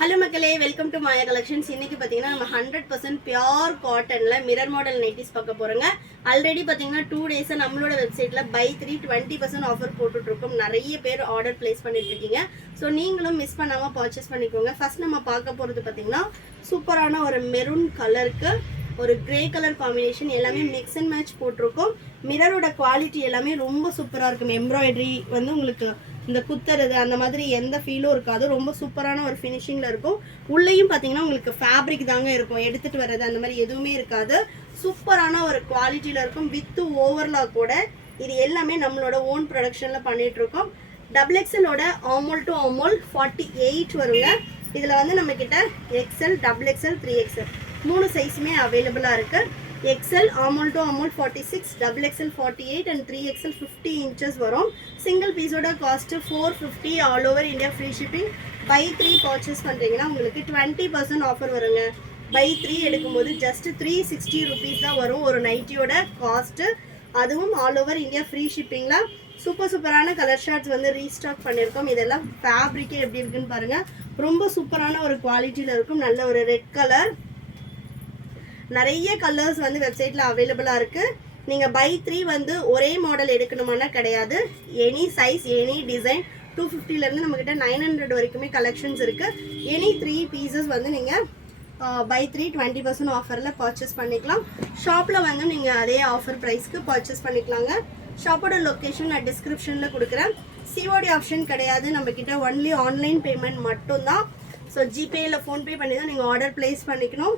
Hello மக்களே, welcome to Maya collections. இன்னைக்கு பார்த்தீங்கன்னா நம்ம 100% பியோர் காட்டனில் மிரர் மாடல் நைட்டிஸ் பார்க்க போகிறோங்க. ஆல்ரெடி பார்த்தீங்கன்னா 2 டேஸாக நம்மளோட வெப்சைட்டில் பை 3 20% ஆஃபர் போட்டுட்ருக்கோம். நிறைய பேர் ஆர்டர் பிளேஸ் பண்ணிட்டு இருக்கீங்க. ஸோ நீங்களும் மிஸ் பண்ணாமல் பர்ச்சேஸ் பண்ணிக்கோங்க. ஃபர்ஸ்ட் நம்ம பார்க்க போகிறது பார்த்தீங்கன்னா சூப்பரான ஒரு மெரூன் கலருக்கு ஒரு கிரே கலர் காம்பினேஷன், எல்லாமே மிக்ஸ் அண்ட் மேட்ச் போட்டிருக்கோம். மிரரோட குவாலிட்டி எல்லாமே ரொம்ப சூப்பராக இருக்கும். எம்ப்ராய்டரி வந்து உங்களுக்கு இந்த குத்துறது அந்த மாதிரி எந்த ஃபீலும் இருக்காது. ரொம்ப சூப்பரான ஒரு ஃபினிஷிங்கில் இருக்கும். உள்ளேயும் பார்த்தீங்கன்னா உங்களுக்கு ஃபேப்ரிக் தாங்க இருக்கும், எடுத்துகிட்டு வர்றது அந்த மாதிரி எதுவுமே இருக்காது. சூப்பரான ஒரு குவாலிட்டியில் இருக்கும். வித்து ஓவர்லாக் கூட. இது எல்லாமே நம்மளோட ஓன் ப்ரொடக்ஷனில் பண்ணிகிட்ருக்கோம். XXLோட ஆமோல் டு ஆமோல் 48 வருங்க. இதில் வந்து நம்மக்கிட்ட XL, XXL, 3XL 3 சைஸுமே அவைலபிளாக இருக்குது. XL ஆமோல் டு ஆமோல் 46, XXL 48 அண்ட் 3XL 50 inches வரும். சிங்கிள் பீஸோட cost 450. All over India free shipping. Buy 3 purchase பண்ணுறீங்கன்னா உங்களுக்கு 20% ஆஃபர் வருங்க. பை 3 எடுக்கும்போது ஜஸ்ட் 360 rupees தான் வரும் ஒரு நைட்டியோட காஸ்ட்டு. அதுவும் ஆல் ஓவர் இந்தியா ஃப்ரீ ஷிப்பிங்கில். சூப்பரான கலர் ஷார்ட்ஸ் வந்து ரீஸ்டாக் பண்ணியிருக்கோம். இதெல்லாம் ஃபேப்ரிக்கே எப்படி இருக்குன்னு பாருங்கள். ரொம்ப சூப்பரான ஒரு குவாலிட்டியில் இருக்கும். நல்ல ஒரு ரெட் கலர். நிறைய கலர்ஸ் வந்து வெப்சைட்டில் அவைலபிளாக இருக்குது. நீங்கள் பை 3 வந்து ஒரே மாடல் எடுக்கணுமானா கிடையாது. Any size, any design. 250லேருந்து நம்மக்கிட்ட 900 வரைக்குமே கலெக்ஷன்ஸ் இருக்குது. எனி 3 பீசஸ் வந்து நீங்கள் பை 3 20% ஆஃபரில் பர்ச்சேஸ் பண்ணிக்கலாம். ஷாப்பில் வந்து நீங்கள் அதே ஆஃபர் ப்ரைஸ்க்கு பர்ச்சேஸ் பண்ணிக்கலாங்க. ஷாப்போட லொக்கேஷன் நான் டிஸ்கிரிப்ஷனில் கொடுக்குறேன். சிஓடி ஆப்ஷன் கிடையாது நம்மக்கிட்ட. ஒன்லி ஆன்லைன் பேமெண்ட் மட்டும்தான். ஸோ ஜிபே இல்லை ஃபோன்பே பண்ணி தான் நீங்கள் ஆர்டர் ப்ளேஸ் பண்ணிக்கணும்.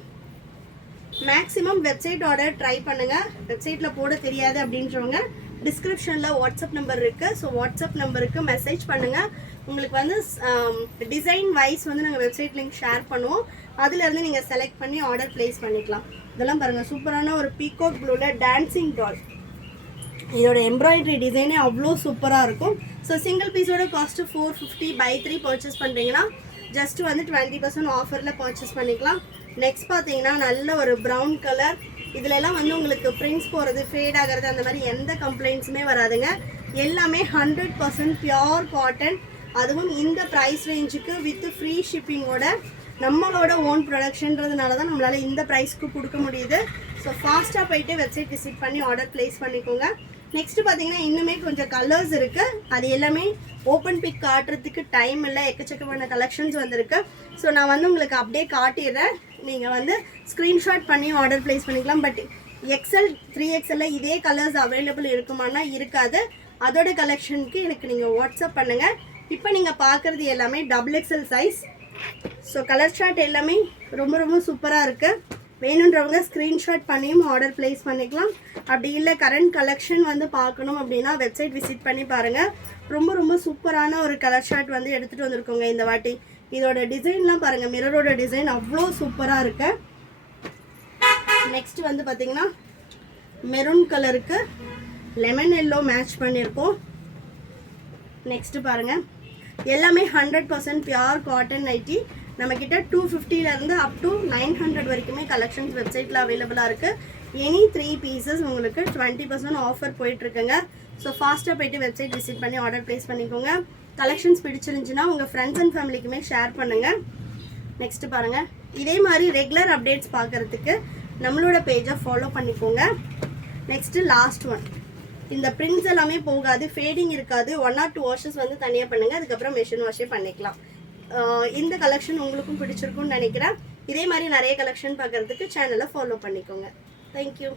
மேக்ஸிமம் வெப்சைட் ஆர்டர் ட்ரை பண்ணுங்கள். வெப்சைட்டில் போட தெரியாது அப்படின்றவங்க டிஸ்கிரிப்ஷனில் வாட்ஸ்அப் நம்பர் இருக்குது. ஸோ வாட்ஸ்அப் நம்பருக்கு மெசேஜ் பண்ணுங்கள். உங்களுக்கு வந்து டிசைன் வைஸ் வந்து நாங்கள் வெப்சைட் லிங்க் ஷேர் பண்ணுவோம். அதுலேருந்து நீங்கள் செலக்ட் பண்ணி ஆர்டர் ப்ளேஸ் பண்ணிக்கலாம். இதெல்லாம் பாருங்கள், சூப்பரான ஒரு பீகாக் ப்ளூவில் டான்சிங் டால். இதோட எம்ப்ராய்டரி டிசைனே அவ்வளோ சூப்பராக இருக்கும். ஸோ சிங்கிள் பீஸோட காஸ்ட்டு 450. பை 3 பர்ச்சேஸ் பண்ணுறீங்கன்னா ஜஸ்ட் வந்து 20% ஆஃபரில் பர்ச்சேஸ் பண்ணிக்கலாம். நெக்ஸ்ட் பார்த்தீங்கன்னா நல்ல ஒரு ப்ரௌன் கலர். இதிலெல்லாம் வந்து உங்களுக்கு பிரிண்ட்ஸ் போகிறது, ஃபேட் ஆகிறது அந்த மாதிரி எந்த கம்ப்ளைண்ட்ஸுமே வராதுங்க. எல்லாமே 100% பியோர் காட்டன். அதுவும் இந்த ப்ரைஸ் ரேஞ்சுக்கு வித் ஃப்ரீ ஷிப்பிங்கோட நம்மளோட ஓன் ப்ரொடக்ஷன்றதுனால தான் நம்மளால் இந்த ப்ரைஸ்க்கு கொடுக்க முடியுது. ஸோ ஃபாஸ்ட்டாக போயிட்டு வெப்சைட் விசிட் பண்ணி ஆர்டர் ப்ளேஸ் பண்ணிக்கோங்க. நெக்ஸ்ட்டு பார்த்தீங்கன்னா இன்னுமே கொஞ்சம் கலர்ஸ் இருக்குது. அது எல்லாமே ஓப்பன் பிக் காட்டுறதுக்கு டைம் இல்லை. எக்கச்சக்கமான கலெக்ஷன்ஸ் வந்திருக்கு. ஸோ நான் வந்து உங்களுக்கு அப்படியே காட்டிடுறேன். நீங்கள் வந்து ஸ்க்ரீன்ஷாட் பண்ணி ஆர்டர் ப்ளேஸ் பண்ணிக்கலாம். பட் XL 3XL இதே கலர்ஸ் அவைலபிள் இருக்குமானா இருக்காது. அதோட கலெக்ஷனுக்கு எனக்கு நீங்கள் வாட்ஸ்அப் பண்ணுங்கள். இப்போ நீங்கள் பார்க்குறது எல்லாமே XXL size. So colour short எல்லாமே ரொம்ப சூப்பராக இருக்குது. வேணுன்றவங்க ஸ்க்ரீன்ஷாட் பண்ணியும் ஆர்டர் ப்ளேஸ் பண்ணிக்கலாம். அப்படி இல்லை கரண்ட் கலெக்ஷன் வந்து பார்க்கணும் அப்படின்னா வெப்சைட் விசிட் பண்ணி பாருங்கள். ரொம்ப சூப்பரான ஒரு கலர் ஷார்ட் வந்து எடுத்துகிட்டு வந்திருக்கோங்க இந்த வாட்டி. இதோட டிசைன்லாம் பாருங்கள், மிரரோட டிசைன் அவ்வளோ சூப்பராக இருக்கு. நெக்ஸ்ட் வந்து பார்த்தீங்கன்னா மெரூன் கலருக்கு லெமன் எல்லோ மேட்ச் பண்ணியிருக்கோம். நெக்ஸ்ட்டு பாருங்கள், எல்லாமே 100% பியோர் காட்டன் நைட்டி. நம்மக்கிட்ட 250லேருந்து அப் டு 900 வரைக்குமே கலெக்ஷன்ஸ் வெப்சைட்டில் அவைலபிளாக இருக்குது. எனி 3 பீசஸ் உங்களுக்கு 20% ஆஃபர் போயிட்டுருக்குங்க. ஸோ ஃபாஸ்ட்டாக போய்ட்டு வெப்சைட் விசிட் பண்ணி ஆர்டர் ப்ளேஸ் பண்ணிக்கோங்க. கலெக்ஷன்ஸ் பிடிச்சிருந்துச்சுன்னா உங்கள் ஃப்ரெண்ட்ஸ் அண்ட் ஃபேமிலிக்குமே ஷேர் பண்ணுங்கள். நெக்ஸ்ட்டு பாருங்கள், இதே மாதிரி ரெகுலர் அப்டேட்ஸ் பார்க்குறதுக்கு நம்மளோட பேஜை ஃபாலோ பண்ணிக்கோங்க. Next last one. இந்த பிரிண்ட்ஸ் எல்லாமே போகாது, ஃபேடிங் இருக்காது. 1 or 2 வாஷஸ் வந்து தனியாக பண்ணுங்கள். அதுக்கப்புறம் மெஷின் வாஷே பண்ணிக்கலாம். இந்த கலெக்ஷன் உங்களுக்கும் பிடிச்சிருக்கும்னு நினைக்கிறேன். இதே மாதிரி நிறைய கலெக்ஷன் பார்க்குறதுக்கு சேனலை ஃபாலோ பண்ணிக்கோங்க. தேங்க்யூ.